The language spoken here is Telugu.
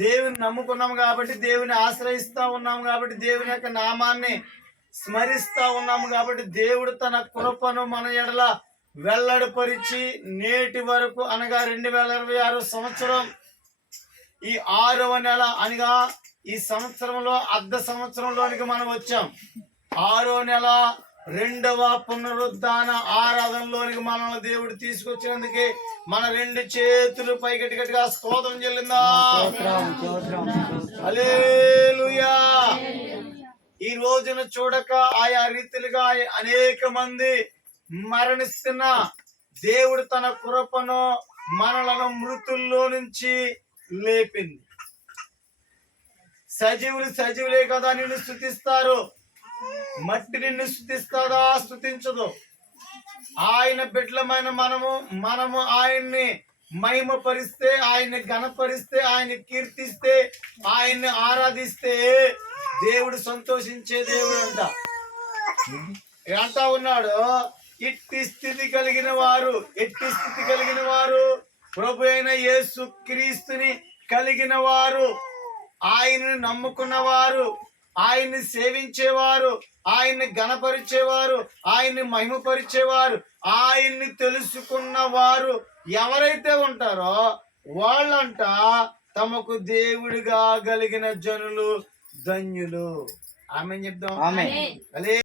దేవుని నమ్ముకున్నాం కాబట్టి, దేవుని ఆశ్రయిస్తా ఉన్నాం కాబట్టి, దేవుని యొక్క నామాన్ని స్మరిస్తా ఉన్నాము కాబట్టి, దేవుడు తన కృపను మన ఎడల వెల్లడిపరిచి నేటి వరకు అనగా 2026 సంవత్సరం ఈ 6వ నెల అనగా ఈ సంవత్సరంలో అర్ధ సంవత్సరంలోనికి మనం వచ్చాం. 6వ నెల 2వ పునరుద్ధాన ఆరాధనలోనికి మనల్ని దేవుడు తీసుకొచ్చినందుకే మన 2 చేతులు పైగట్టిగా స్తోత్రం చెల్లిందా. హల్లెలూయా. ఈ రోజున చూడక ఆయా రీతిలుగా అనేక మంది మరణిస్తున్న దేవుడు తన కృపను మనలను మృతుల్లో నుంచి లేపింది. సజీవులే కదా నిన్ను స్తుతిస్తారు, మట్టి నిన్ను స్తుతిస్తాదా? స్తుతించదు. ఆయన బిడ్డలమైన మనము ఆయన్ని మహిమపరిస్తే, ఆయన్ని ఘనపరిస్తే, ఆయన్ని కీర్తిస్తే, ఆయన్ని ఆరాధిస్తే దేవుడు సంతోషించే దేవుడు అంటా ఉన్నాడు. ఎట్టి స్థితి కలిగిన వారు ప్రభు అయిన యేసు క్రీస్తుని కలిగిన వారు, ఆయన్ని నమ్ముకున్నవారు, ఆయన్ని సేవించేవారు, ఆయన్ని ఘనపరిచేవారు, ఆయన్ని మహిమపరిచేవారు, ఆయన్ని తెలుసుకున్న వారు ఎవరైతే ఉంటారో వాళ్ళంట తమకు దేవుడిగా కలిగిన జనులు ధన్యులు. ఆమేన్ చెప్దాం.